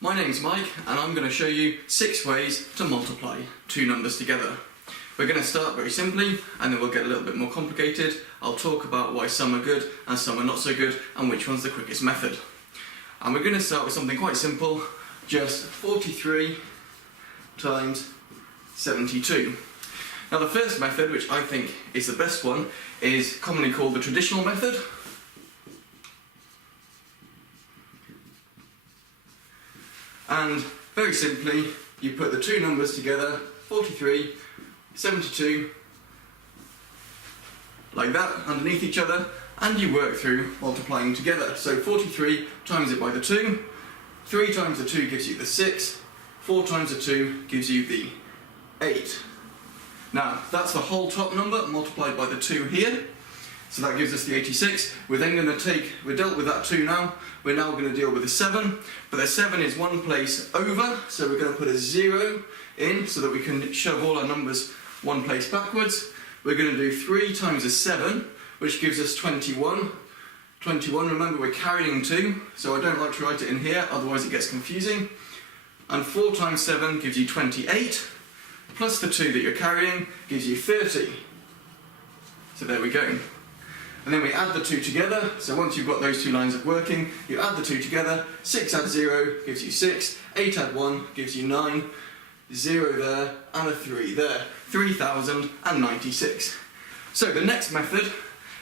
My name's Mike and I'm going to show you 6 ways to multiply two numbers together. We're going to start very simply and then we'll get a little bit more complicated. I'll talk about why some are good and some are not so good and which one's the quickest method. And we're going to start with something quite simple, just 43 times 72. Now the first method, which I think is the best one, is commonly called the traditional method. And very simply, you put the two numbers together, 43, 72, like that, underneath each other, and you work through multiplying together. So 43 times it by the 2, 3 times the 2 gives you the 6, 4 times the 2 gives you the 8. Now, that's the whole top number multiplied by the 2 here. So that gives us the 86. We're then going to we're dealt with that 2 now, we're now going to deal with the 7, but the 7 is one place over, so we're going to put a 0 in so that we can shove all our numbers one place backwards. We're going to do 3 times the 7, which gives us 21. 21, remember we're carrying 2, so I don't like to write it in here, otherwise it gets confusing. And 4 times 7 gives you 28, plus the 2 that you're carrying gives you 30. So there we go. And then we add the 2 together, so once you've got those two lines of working, you add the 2 together, 6 add 0 gives you 6, 8 add 1 gives you 9, 0 there, and a 3 there, 3096. So the next method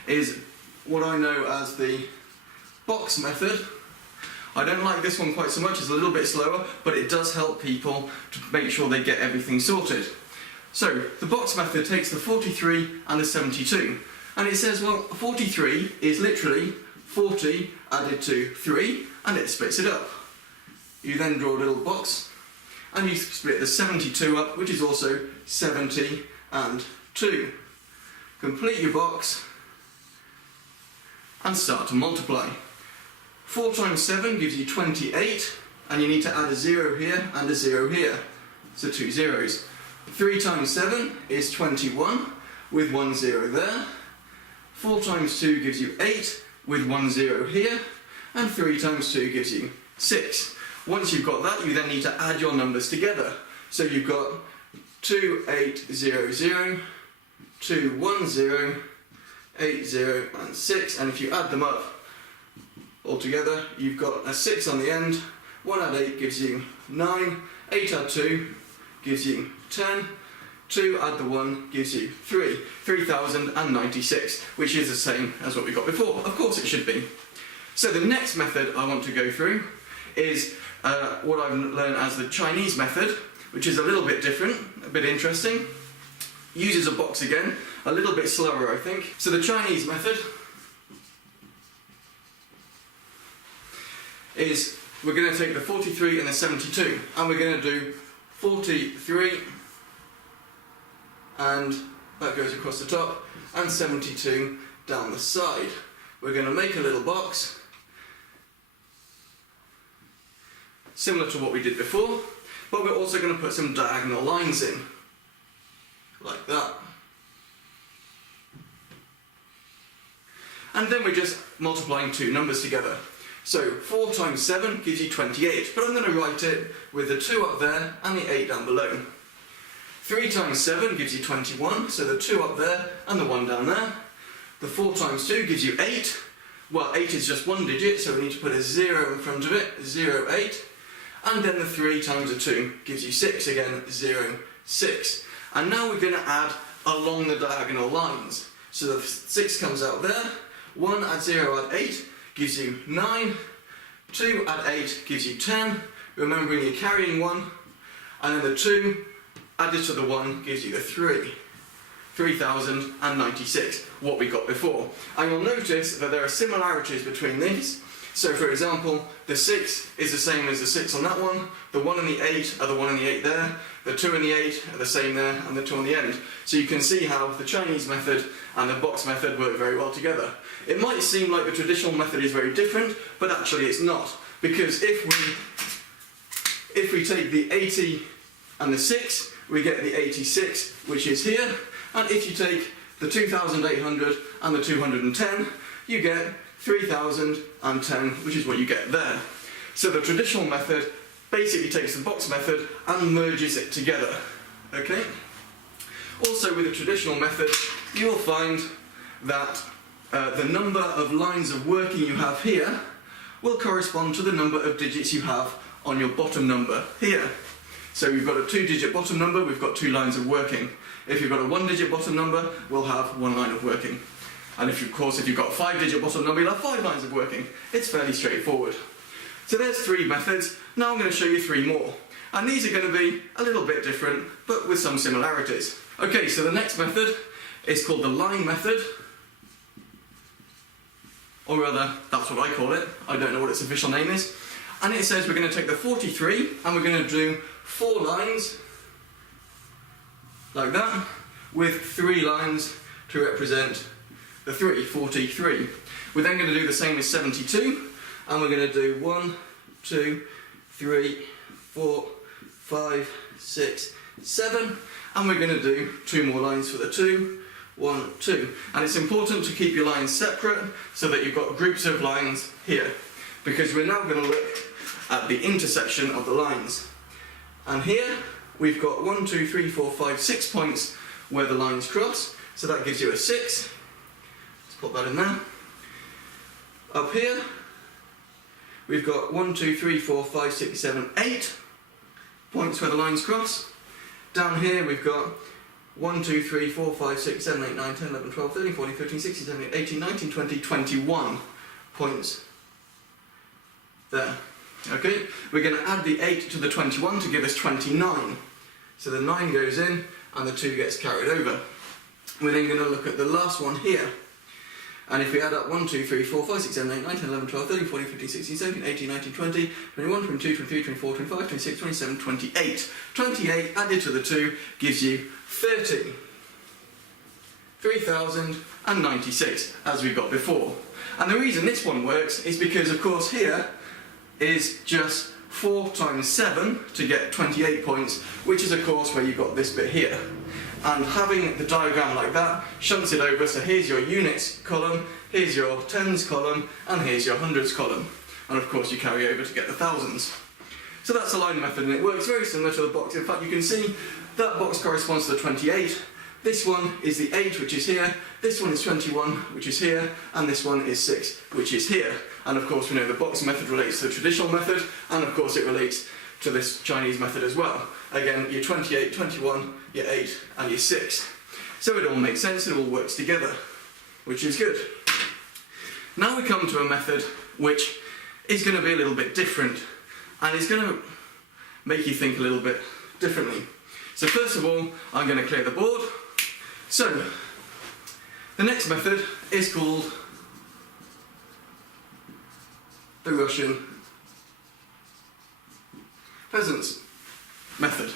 is what I know as the box method. I don't like this one quite so much, it's a little bit slower, but it does help people to make sure they get everything sorted. So the box method takes the 43 and the 72. And it says, well, 43 is literally 40 added to 3, and it splits it up. You then draw a little box, and you split the 72 up, which is also 70 and 2. Complete your box, and start to multiply. 4 times 7 gives you 28, and you need to add a 0 here and a 0 here. So 2 zeros. 3 times 7 is 21, with 1 0 there. 4 times 2 gives you 8, with 1 0 here, and 3 times 2 gives you 6. Once you've got that, you then need to add your numbers together. So you've got 2800, 210, 80, and 6, and if you add them up all together, you've got a 6 on the end. 1 add 8 gives you 9, 8 add 2 gives you 10, 2 add the 1 gives you 3, 3096, which is the same as what we got before. Of course it should be. So the next method I want to go through is what I've learned as the Chinese method, which is a little bit different, a bit interesting. Uses a box again, a little bit slower I think. So the Chinese method is we're going to take the 43 and the 72, and we're going to do 43 and that goes across the top, and 72 down the side. We're going to make a little box, similar to what we did before, but we're also going to put some diagonal lines in, like that. And then we're just multiplying two numbers together. So 4 times 7 gives you 28, but I'm going to write it with the 2 up there and the 8 down below. 3 times 7 gives you 21, so the 2 up there and the 1 down there. The 4 times 2 gives you 8. Well, 8 is just one digit, so we need to put a 0 in front of it, 0, 8. And then the 3 times the 2 gives you 6 again, 0, 6. And now we're going to add along the diagonal lines. So the 6 comes out there, 1 add 0 add 8 gives you 9, 2 add 8 gives you 10, remembering you're carrying 1, and then the 2 added to the 1 gives you the 3. 3096, what we got before. And you'll notice that there are similarities between these. So for example, the 6 is the same as the 6 on that one, the 1 and the 8 are the 1 and the 8 there, the 2 and the 8 are the same there, and the 2 on the end. So you can see how the Chinese method and the box method work very well together. It might seem like the traditional method is very different, but actually it's not. Because if we take the 80 and the 6, we get the 86, which is here, and if you take the 2800 and the 210, you get 3010, which is what you get there. So the traditional method basically takes the box method and merges it together. Okay? Also, with a traditional method, you will find that the number of lines of working you have here will correspond to the number of digits you have on your bottom number here. So we've got a 2-digit bottom number, we've got 2 lines of working. If you've got a 1-digit bottom number, we'll have 1 line of working. And if you've got a 5-digit bottom number, you'll have 5 lines of working. It's fairly straightforward. So there's 3 methods. Now I'm going to show you 3 more. And these are going to be a little bit different, but with some similarities. Okay, so the next method is called the line method. Or rather, that's what I call it. I don't know what its official name is. And it says we're going to take the 43 and we're going to do 4 lines like that, with 3 lines to represent the 43. We're then going to do the same as 72, and we're going to do 1, 2, 3, 4, 5, 6, 7, and we're going to do 2 more lines for the 2, 1, 2. And it's important to keep your lines separate so that you've got groups of lines here, because we're now going to look at the intersection of the lines. And here we've got 1, 2, 3, 4, 5, 6 points where the lines cross, so that gives you a 6. Let's put that in there. Up here we've got 1, 2, 3, 4, 5, 6, 7, 8 points where the lines cross. Down here we've got 1, 2, 3, 4, 5, 6, 7, 8, 9, 10, 11, 12, 13, 14, 15, 16, 17, 18, 19, 20, 21 points there. Okay, we're going to add the 8 to the 21 to give us 29. So the 9 goes in and the 2 gets carried over. We're then going to look at the last one here. And if we add up 1, 2, 3, 4, 5, 6, 7, 8, 9, 10, 11, 12, 13, 14, 15, 16, 17, 18, 19, 20, 21, 22, 23, 24, 25, 26, 27, 28. 28 added to the 2 gives you 30. 3,096, as we got before. And the reason this one works is because, of course, here is just 4 times 7 to get 28 points, which is, of course, where you've got this bit here. And having the diagram like that shunts it over, so here's your units column, here's your tens column, and here's your hundreds column. And of course you carry over to get the thousands. So that's the line method, and it works very similar to the box. In fact, you can see that box corresponds to the 28. This one is the 8, which is here, this one is 21, which is here, and this one is 6, which is here. And of course we know the box method relates to the traditional method, and of course it relates to this Chinese method as well. Again, your 28, 21, your 8, and your 6. So it all makes sense, it all works together, which is good. Now we come to a method which is going to be a little bit different, and it's going to make you think a little bit differently. So first of all, I'm going to clear the board. So, the next method is called the Russian peasants method.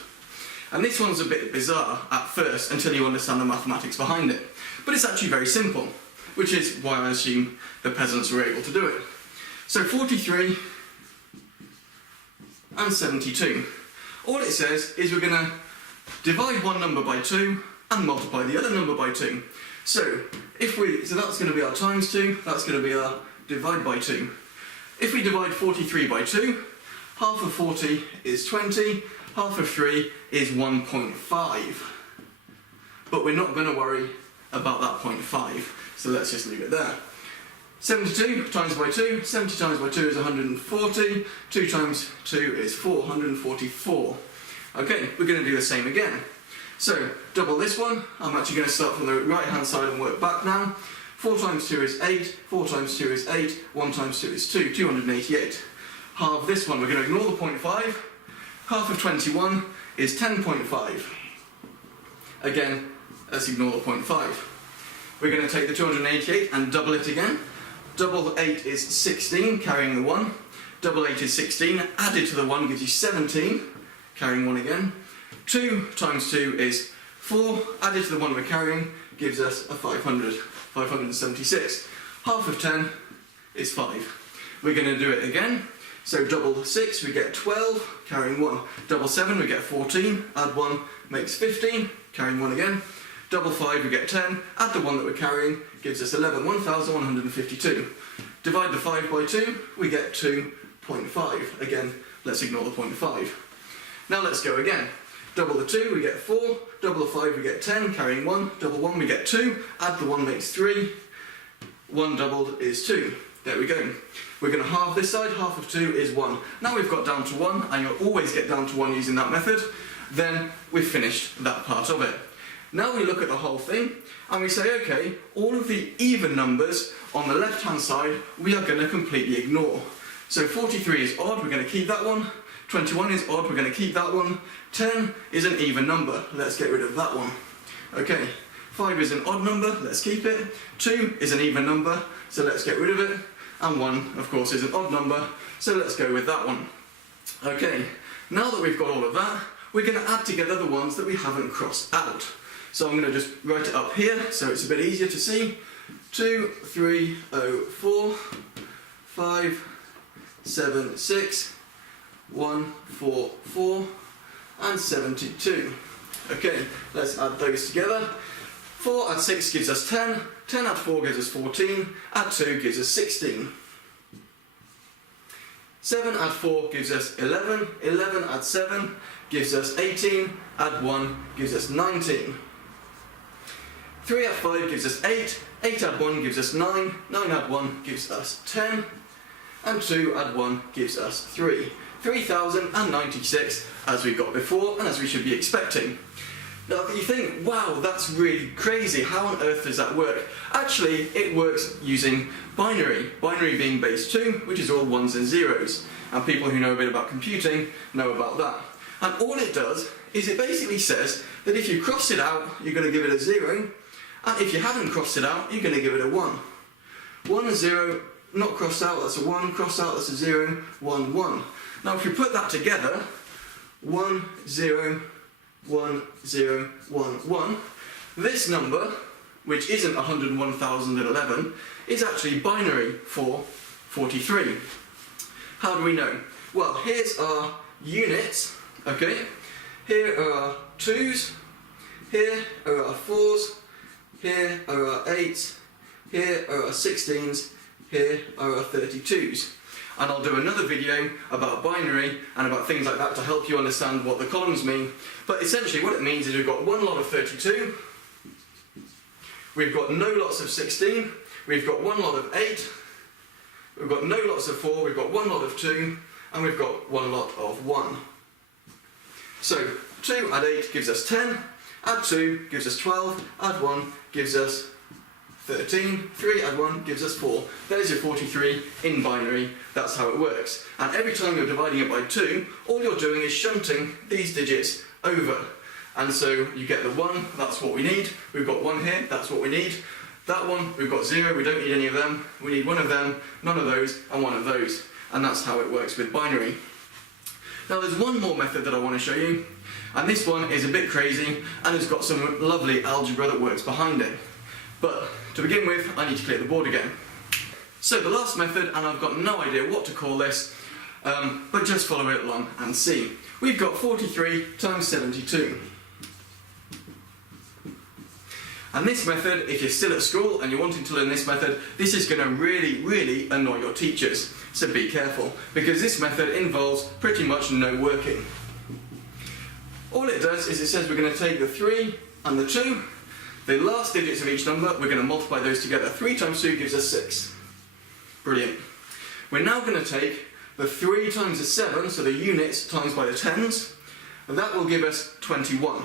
And this one's a bit bizarre at first until you understand the mathematics behind it. But it's actually very simple, which is why I assume the peasants were able to do it. So 43 and 72. All it says is we're going to divide one number by 2 and multiply the other number by 2. So that's going to be our times 2, that's going to be our divide by 2. If we divide 43 by 2, half of 40 is 20, half of 3 is 1.5. But we're not going to worry about that 0.5, so let's just leave it there. 72 times by 2, 70 times by 2 is 140, 2 times 2 is 444. Okay, we're going to do the same again. So, double this one. I'm actually going to start from the right hand side and work back now. 4 times 2 is 8, 4 times 2 is 8, 1 times 2 is 2, 288. Half this one, we're going to ignore the 0.5. Half of 21 is 10.5. Again, let's ignore the 0.5. We're going to take the 288 and double it again. Double 8 is 16, carrying the 1. Double 8 is 16, added to the 1 gives you 17, carrying 1 again. 2 times 2 is 4, added to the 1 we're carrying gives us a 576. Half of 10 is 5. We're going to do it again. So double 6, we get 12, carrying 1. Double 7, we get 14, add 1 makes 15, carrying 1 again. Double 5, we get 10, add the 1 that we're carrying, gives us 11, 1,152. Divide the 5 by 2, we get 2.5. 0.5. Again, let's ignore the 0.5. Now let's go again. Double the 2, we get 4. Double the 5, we get 10, carrying 1. Double 1, we get 2. Add the 1 makes 3. 1 doubled is 2. There we go. We're going to halve this side. Half of 2 is 1. Now we've got down to 1, and you'll always get down to 1 using that method. Then we've finished that part of it. Now we look at the whole thing, and we say, okay, all of the even numbers on the left-hand side, we are going to completely ignore. So 43 is odd, we're going to keep that one. 21 is odd, we're going to keep that one. 10 is an even number, let's get rid of that one. Okay, 5 is an odd number, let's keep it. 2 is an even number, so let's get rid of it. And 1, of course, is an odd number, so let's go with that one. Okay, now that we've got all of that, we're going to add together the ones that we haven't crossed out. So I'm going to just write it up here, so it's a bit easier to see. 2, 3, 0, 4, 5, 7, 6, 1, 4, 4, and 72. Okay, let's add those together. 4 add 6 gives us 10, 10 add 4 gives us 14, add 2 gives us 16. 7 add 4 gives us 11, 11 add 7 gives us 18, add 1 gives us 19. 3 add 5 gives us 8, 8 add 1 gives us 9, 9 add 1 gives us 10, and 2 add 1 gives us 3. 3096, as we got before, and as we should be expecting. Now you think, wow, that's really crazy, how on earth does that work? Actually, it works using binary. Binary being base 2, which is all ones and zeros. And people who know a bit about computing know about that. And all it does is it basically says that if you cross it out, you're going to give it a 0, and if you haven't crossed it out, you're going to give it a 1. 1 and 0, not crossed out, that's a 1, crossed out, that's a 0, 1, 1. Now if we put that together, 1, 0, 1, 0, 1, 1, this number, which isn't 101,011, is actually binary for 43. How do we know? Well, here's our units, okay? Here are our 2s, here are our 4s, here are our 8s, here are our 16s, here are our 32s. And I'll do another video about binary and about things like that to help you understand what the columns mean. But essentially what it means is we've got one lot of 32, we've got no lots of 16, we've got one lot of 8, we've got no lots of 4, we've got one lot of 2, and we've got one lot of 1. So 2 add 8 gives us 10, add 2 gives us 12, add 1 gives us 13, 3 add 1 gives us 4. There's your 43 in binary, that's how it works. And every time you're dividing it by 2, all you're doing is shunting these digits over. And so you get the 1, that's what we need. We've got 1 here, that's what we need. That one, we've got 0, we don't need any of them. We need one of them, none of those, and one of those. And that's how it works with binary. Now there's one more method that I want to show you. And this one is a bit crazy, and it's got some lovely algebra that works behind it. But to begin with, I need to clear the board again. So the last method, and I've got no idea what to call this, but just follow it along and see. We've got 43 times 72. And this method, if you're still at school and you're wanting to learn this method, this is going to really, really annoy your teachers. So be careful, because this method involves pretty much no working. All it does is it says we're going to take the 3 and the 2, the last digits of each number, we're going to multiply those together. 3 times 2 gives us 6. Brilliant. We're now going to take the 3 times the 7, so the units times by the tens, and that will give us 21.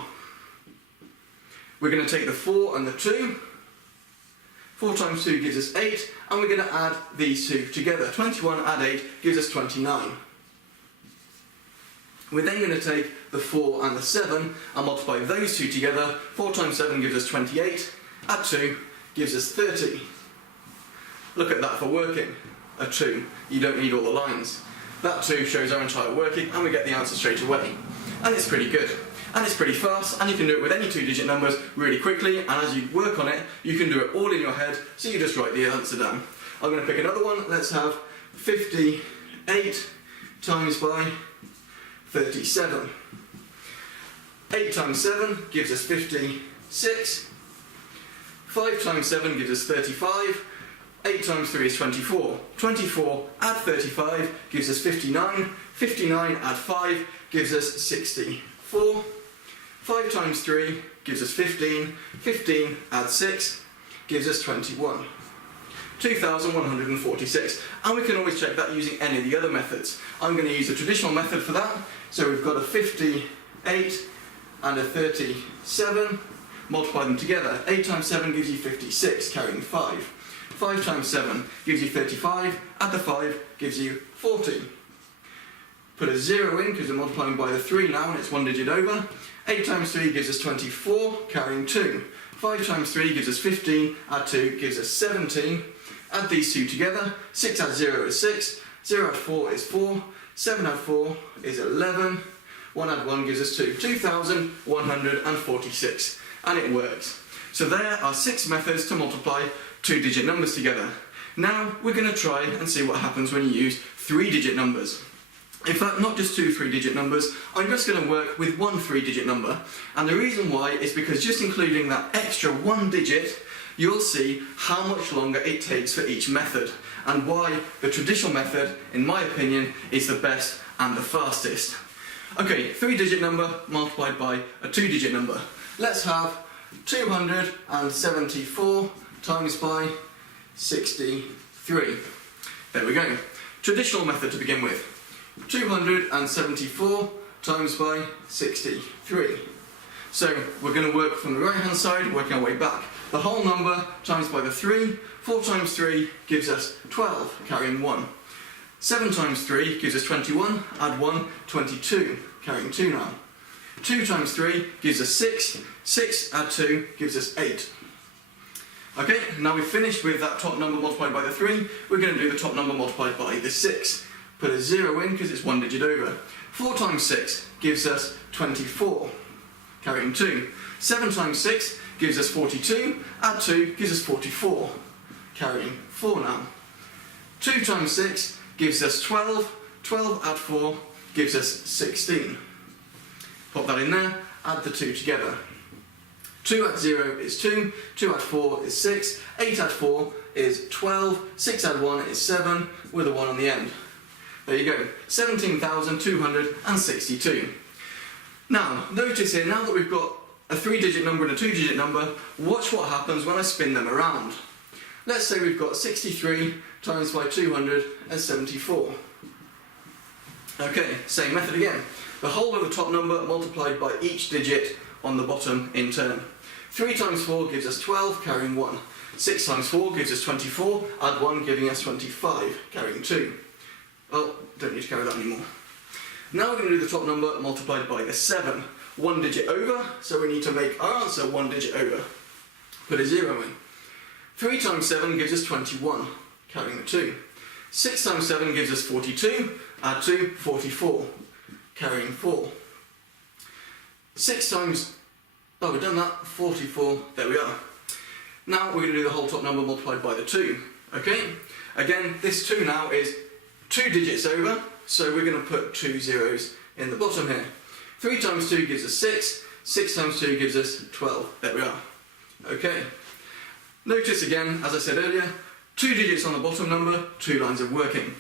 We're going to take the 4 and the 2. 4 times 2 gives us 8, and we're going to add these two together. 21 add 8 gives us 29. We're then going to take the 4 and the 7 and multiply those two together. 4 times 7 gives us 28, add 2 gives us 30. Look at that for working. A 2. You don't need all the lines. That 2 shows our entire working, and we get the answer straight away. And it's pretty good. And it's pretty fast, and you can do it with any 2-digit numbers really quickly, and as you work on it, you can do it all in your head, so you just write the answer down. I'm going to pick another one. Let's have 58 times by 37. 8 times 7 gives us 56. 5 times 7 gives us 35. 8 times 3 is 24. 24 add 35 gives us 59. 59 add 5 gives us 64. 5 times 3 gives us 15. 15 add 6 gives us 21. 2,146. And we can always check that using any of the other methods. I'm going to use the traditional method for that. So we've got a 58 and a 37. Multiply them together. 8 times 7 gives you 56, carrying 5. 5 times 7 gives you 35. Add the 5 gives you 40. Put a 0 in because we're multiplying by the 3 now and it's one digit over. 8 times 3 gives us 24, carrying 2. 5 times 3 gives us 15, add 2 gives us 17. Add these two together. 6 add 0 is 6. 0 add 4 is 4. 7 add 4 is 11. 1 add 1 gives us 2. 2,146. And it works. So there are 6 methods to multiply 2-digit numbers together. Now we're going to try and see what happens when you use 3-digit numbers. In fact, not just 2 3-digit numbers, I'm just going to work with 1 3-digit number. And the reason why is because just including that extra 1 digit, you'll see how much longer it takes for each method, and why the traditional method, in my opinion, is the best and the fastest. Okay, 3-digit number multiplied by a 2-digit number. Let's have 274 times by 63. There we go. Traditional method to begin with. 274 times by 63. So we're going to work from the right hand side, working our way back. The whole number times by the 3. 4 times 3 gives us 12, carrying 1. 7 times 3 gives us 21, add 1, 22, carrying 2 now. 2 times 3 gives us 6, 6 add 2 gives us 8. Okay, now we've finished with that top number multiplied by the 3, we're going to do the top number multiplied by the 6. Put a 0 in because it's one digit over. 4 times 6 gives us 24, carrying 2. 7 times 6 gives us 42, add 2 gives us 44, carrying 4 now. 2 times 6 gives us 12, 12 add 4 gives us 16. Pop that in there, add the 2 together. 2 add 0 is 2, 2 add 4 is 6, 8 add 4 is 12, 6 add 1 is 7, with a 1 on the end. There you go, 17,262. Now, notice here, now that we've got a 3-digit number and a 2-digit number, watch what happens when I spin them around. Let's say we've got 63 times by 274. Okay, same method again. The whole of the top number multiplied by each digit on the bottom in turn. 3 times 4 gives us 12, carrying 1. 6 times 4 gives us 24, add 1 giving us 25, carrying 2. Well, don't need to carry that anymore. Now we're going to do the top number multiplied by the 7. 1 digit over, so we need to make our answer 1 digit over. Put a 0 in. 3 times 7 gives us 21, carrying a 2. 6 times 7 gives us 42, add 2, 44, carrying 4. 6 times, oh, we've done that, 44, there we are. Now we're going to do the whole top number multiplied by the 2, okay? Again, this 2 now is 2 digits over, so we're going to put 2 zeros in the bottom here. 3 times 2 gives us 6, 6 times 2 gives us 12, there we are. Okay. Notice again, as I said earlier, 2 digits on the bottom number, 2 lines of working.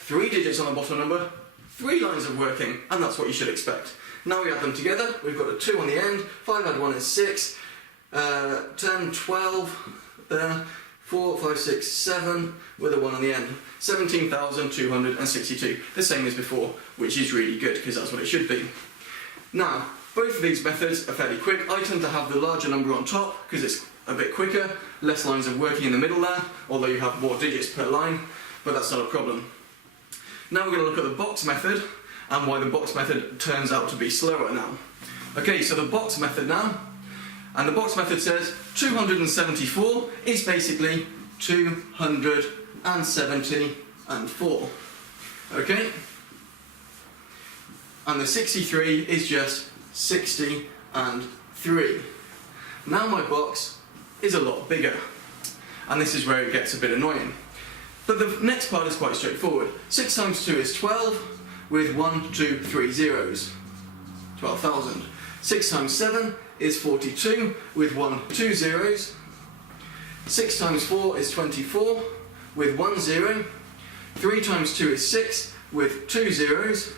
3 digits on the bottom number, 3 lines of working, and that's what you should expect. Now we add them together, we've got a 2 on the end, 5 add 1 is 6, 10, 12, there, 4, 5, 6, 7, with a 1 on the end. 17,262, the same as before, which is really good, because that's what it should be. Now, both of these methods are fairly quick. I tend to have the larger number on top, because it's a bit quicker, less lines of working in the middle there, although you have more digits per line, but that's not a problem. Now we're going to look at the box method, and why the box method turns out to be slower now. Okay, so the box method now, and the box method says 274 is basically 274, okay? And the 63 is just 60 and 3. Now my box is a lot bigger, and this is where it gets a bit annoying. But the next part is quite straightforward. 6 times 2 is 12, with 1, 2, 3 zeros. 12,000. 6 times 7 is 42, with 1, 2 zeros. 6 times 4 is 24, with 1 0. 3 times 2 is 6 with 2 zeros.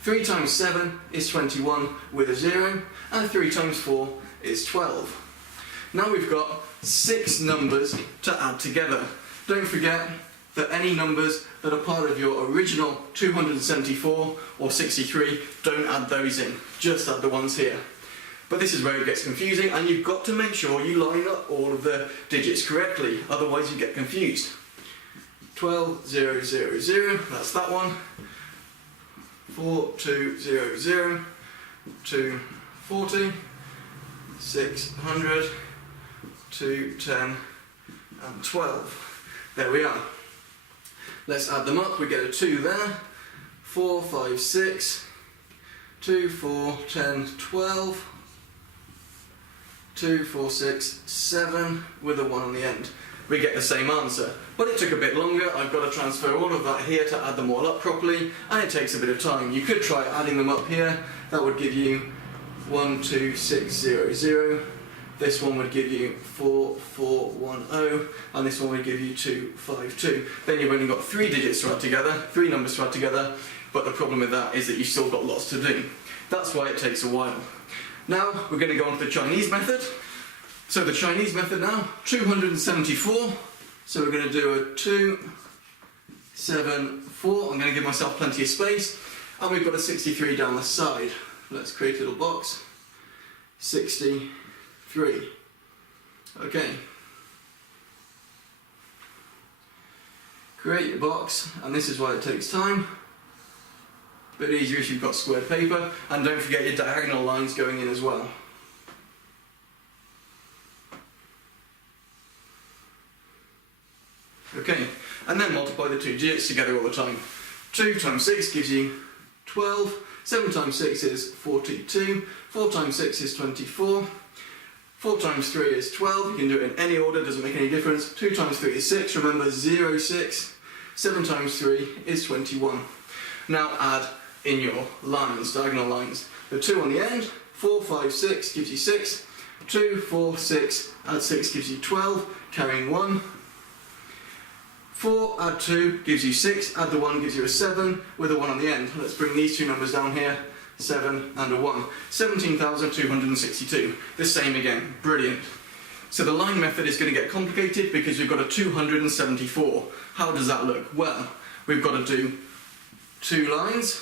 3 times 7 is 21 with a 0. And 3 times 4 is 12. Now we've got 6 numbers to add together. Don't forget that any numbers that are part of your original 274 or 63, don't add those in, just add the ones here. But this is where it gets confusing, and you've got to make sure you line up all of the digits correctly, otherwise you get confused. 12, 0, 0, 0, that's that one. 4, 2, 0, 0, 2, 40, 600, 2, 10, and 12. There we are. Let's add them up. We get a 2 there. 4, 5, 6, 2, 4, 10, 12, 2, 4, 6, 7 with a 1 on the end. We get the same answer, but it took a bit longer. I've got to transfer all of that here to add them all up properly, and it takes a bit of time. You could try adding them up here. That would give you 1, 2, 6, 0, 0. This one would give you 4, 4, 1, 0, and this one would give you 2, 5, 2. Then you've only got 3 digits to add together, 3 numbers to add together, but the problem with that is that you've still got lots to do. That's why it takes a while. Now we're going to go on to the Chinese method. So the Chinese method now, 274. So we're going to do a 2, 7, 4. I'm going to give myself plenty of space, and we've got a 63 down the side. Let's create a little box. 63. Okay. Create your box, and this is why it takes time. A bit easier if you've got squared paper, and don't forget your diagonal lines going in as well. Okay, and then multiply the 2 digits together all the time. 2 times 6 gives you 12, 7 times 6 is 42, 4 times 6 is 24, 4 times 3 is 12, you can do it in any order, doesn't make any difference. 2 times 3 is 6, remember 0, 6, 7 times 3 is 21. Now add in your lines, diagonal lines. The 2 on the end, 4, 5, 6 gives you 6, 2, 4, 6, add 6 gives you 12, carrying 1. 4, add 2 gives you 6, add the 1 gives you a 7 with a 1 on the end. Let's bring these 2 numbers down here, 7 and a 1. 17,262. The same again, brilliant. So the line method is going to get complicated because we've got a 274. How does that look? Well, we've got to do 2 lines,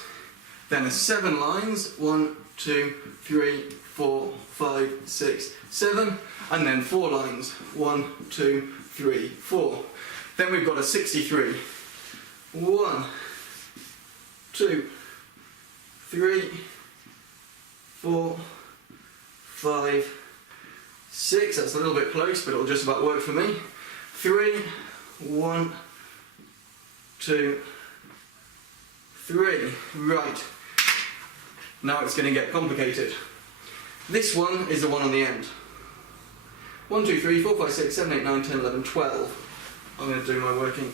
then a 7 lines, 1, 2, 3, 4, 5, 6, 7, and then 4 lines, 1, 2, 3, 4. Then we've got a 63. 1, 2, 3, 4, 5, 6. That's a little bit close, but it'll just about work for me. 3, 1, 2, 3. Right. Now it's going to get complicated. This one is the one on the end. 1, 2, 3, 4, 5, 6, 7, 8, 9, 10, 11, 12. I'm going to do my working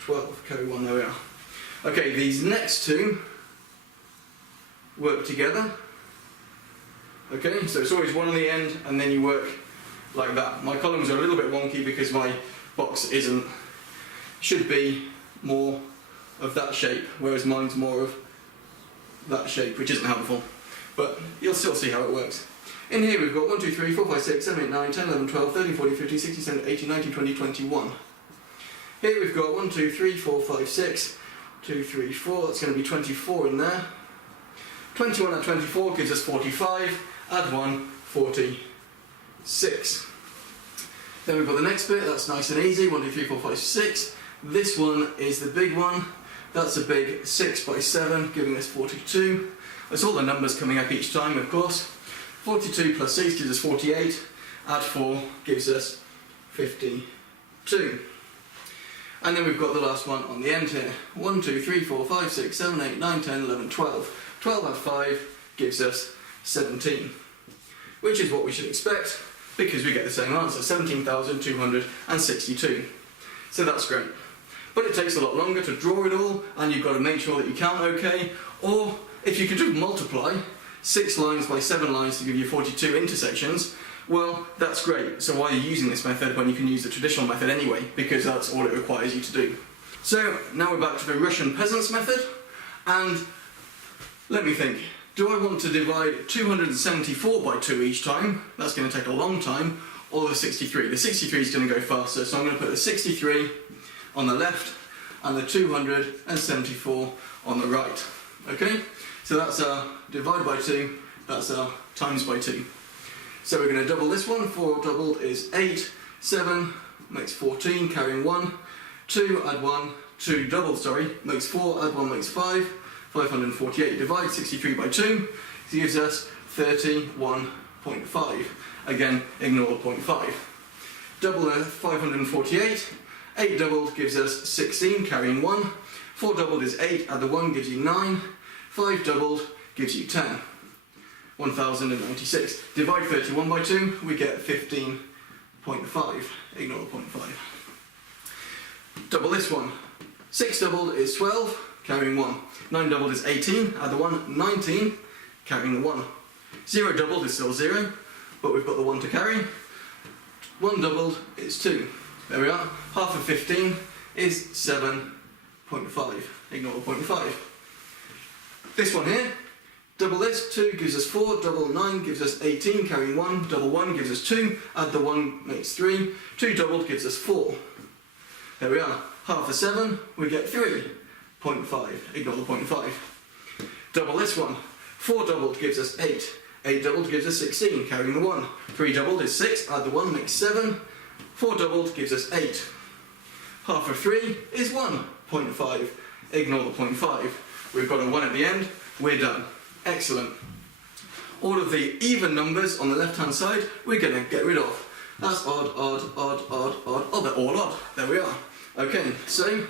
12, carry 1, there we are. Okay, these next 2 work together. Okay, so it's always 1 on the end and then you work like that. My columns are a little bit wonky because my box should be more of that shape, whereas mine's more of that shape, which isn't helpful. But you'll still see how it works. In here we've got 1, 2, 3, 4, 5, 6, 7, 8, 9, 10, 11, 12, 13, 14, 15, 16, 17, 18, 19, 20, 21. Here we've got 1, 2, 3, 4, 5, 6, 2, 3, 4, that's going to be 24 in there. 21 and 24 gives us 45, add 1, 46. Then we've got the next bit, that's nice and easy, 1, 2, 3, 4, 5, 6. This one is the big one, that's a big 6 by 7, giving us 42. That's all the numbers coming up each time, of course. 42 plus 6 gives us 48, add 4 gives us 52. And then we've got the last one on the end here. 1, 2, 3, 4, 5, 6, 7, 8, 9, 10, 11, 12. 12 add 5 gives us 17, which is what we should expect because we get the same answer, 17,262. So that's great. But it takes a lot longer to draw it all, and you've got to make sure that you count okay, or if you could just multiply 6 lines by 7 lines to give you 42 intersections, Well, that's great. So why are you using this method when you can use the traditional method anyway? Because that's all it requires you to do. So now we're back to the Russian peasants method, and let me think. Do I want to divide 274 by 2 each time? That's going to take a long time. Or the 63. The 63 is going to go faster, so I'm going to put the 63 on the left and the 274 on the right. Okay? So that's our divide by 2, that's our times by 2. So we're going to double this one. 4 doubled is 8, 7 makes 14, carrying 1. 2 add 1, 2 doubled, sorry, makes 4, add 1 makes 5. 548. Divide 63 by 2 gives us 31.5. Again, ignore the 0.5. Double 548. 8 doubled gives us 16, carrying 1. 4 doubled is 8, add the 1 gives you 9. 5 doubled gives you 10. 1096. Divide 31 by 2, we get 15.5. Ignore the 0.5. Double this one. 6 doubled is 12, carrying 1. 9 doubled is 18, add the 1, 19, carrying the 1. 0 doubled is still 0, but we've got the 1 to carry. 1 doubled is 2. There we are. Half of 15 is 7.5. Ignore the 0.5. This one here, double this, 2 gives us 4, double 9 gives us 18, carrying 1, double 1 gives us 2, add the 1 makes 3, 2 doubled gives us 4. There we are. Half of 7, we get 3.5. Ignore the 0.5. Double this one. 4 doubled gives us 8. 8 doubled gives us 16, carrying the 1. 3 doubled is 6, add the 1 makes 7. 4 doubled gives us 8. Half of 3 is 1.5. Ignore the 0.5. We've got a 1 at the end, we're done. Excellent. All of the even numbers on the left hand side, we're going to get rid of. That's odd, odd, odd, odd, odd. Oh, they're all odd. There we are. Okay, so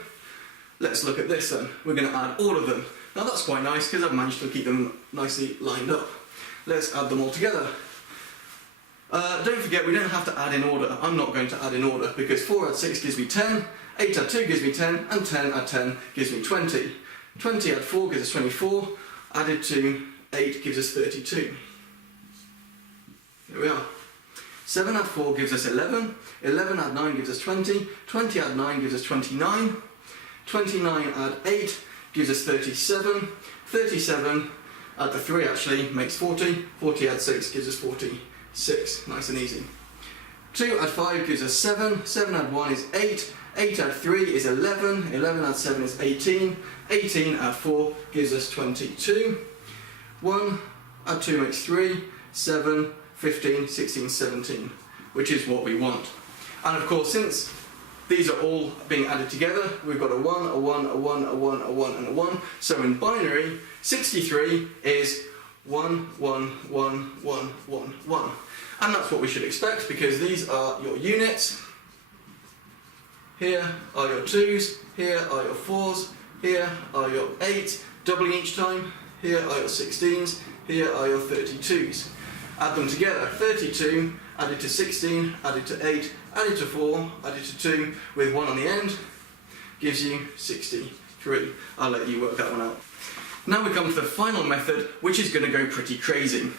let's look at this then. We're going to add all of them. Now that's quite nice because I've managed to keep them nicely lined up. Let's add them all together. Don't forget, we don't have to add in order. I'm not going to add in order because 4 add 6 gives me 10, 8 add 2 gives me 10, and 10 add 10 gives me 20. 20 add 4 gives us 24, added to 8 gives us 32. There we are. 7 add 4 gives us 11, 11 add 9 gives us 20, 20 add 9 gives us 29, 29 add 8 gives us 37, 37 add the 3 actually makes 40, 40 add 6 gives us 46, nice and easy. 2 add 5 gives us 7, 7 add 1 is 8, 8 add 3 is 11, 11 add 7 is 18, 18 add 4 gives us 22, 1 add 2 makes 3, 7, 15, 16, 17, which is what we want. And of course, since these are all being added together, we've got a 1, a 1, a 1, a 1, a 1, and a 1. So in binary, 63 is 1, 1, 1, 1, 1, 1. And that's what we should expect because these are your units. Here are your 2s, here are your 4s, here are your 8s, doubling each time. Here are your 16s, here are your 32s. Add them together, 32 added to 16, added to 8, added to 4, added to 2, with 1 on the end, gives you 63. I'll let you work that one out. Now we come to the final method, which is going to go pretty crazy.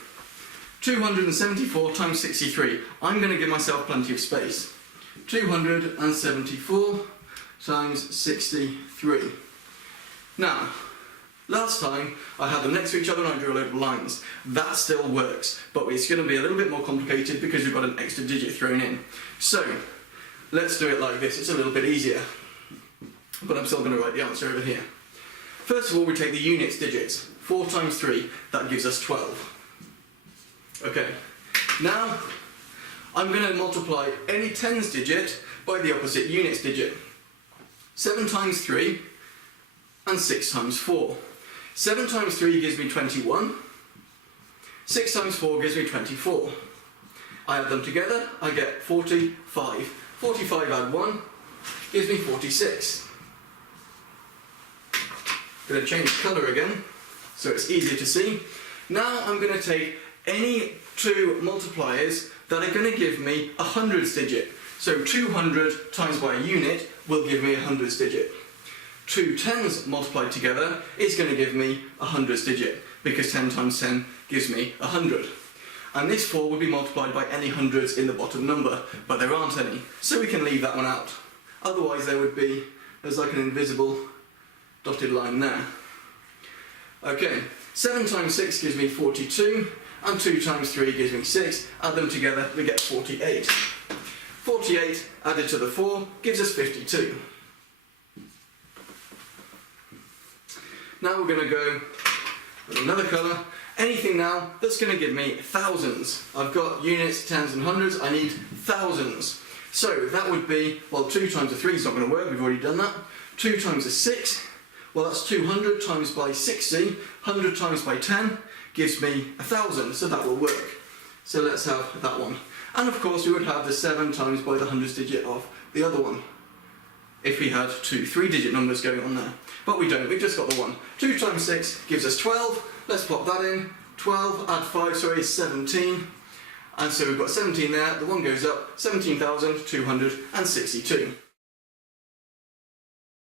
274 times 63. I'm going to give myself plenty of space. 274 times 63. Now, last time I had them next to each other and I drew a load of lines. That still works, but it's going to be a little bit more complicated because we've got an extra digit thrown in. So, let's do it like this. It's a little bit easier, but I'm still going to write the answer over here. First of all, we take the units digits. 4 times 3, that gives us 12. Okay, now I'm going to multiply any tens digit by the opposite units digit. 7 times 3 and 6 times 4. 7 times 3 gives me 21. 6 times 4 gives me 24. I add them together, I get 45. 45 add 1 gives me 46. I'm going to change colour again so it's easier to see. Now I'm going to take any two multipliers that are going to give me a hundreds digit. So 200 times by a unit will give me a hundreds digit. 2 tens multiplied together is going to give me a hundreds digit because 10 times 10 gives me 100. And this 4 would be multiplied by any hundreds in the bottom number, but there aren't any, so we can leave that one out. Otherwise there's like an invisible dotted line there. Okay, 7 times 6 gives me 42, and 2 times 3 gives me 6. Add them together, we get 48. 48 added to the 4 gives us 52. Now we're going to go with another colour. Anything now that's going to give me thousands. I've got units, tens and hundreds, I need thousands. So that would be, well, 2 times a 3 is not going to work, we've already done that. 2 times a 6, well that's 200 times by 60, 100 times by 10 gives me 1,000, so that will work. So let's have that one. And of course we would have the 7 times by the hundredths digit of the other one, if we had 2 3-digit numbers going on there. But we don't, we've just got the 1. 2 times 6 gives us 12, let's plop that in. 12 add 5, sorry, is 17. And so we've got 17 there, the 1 goes up, 17,262.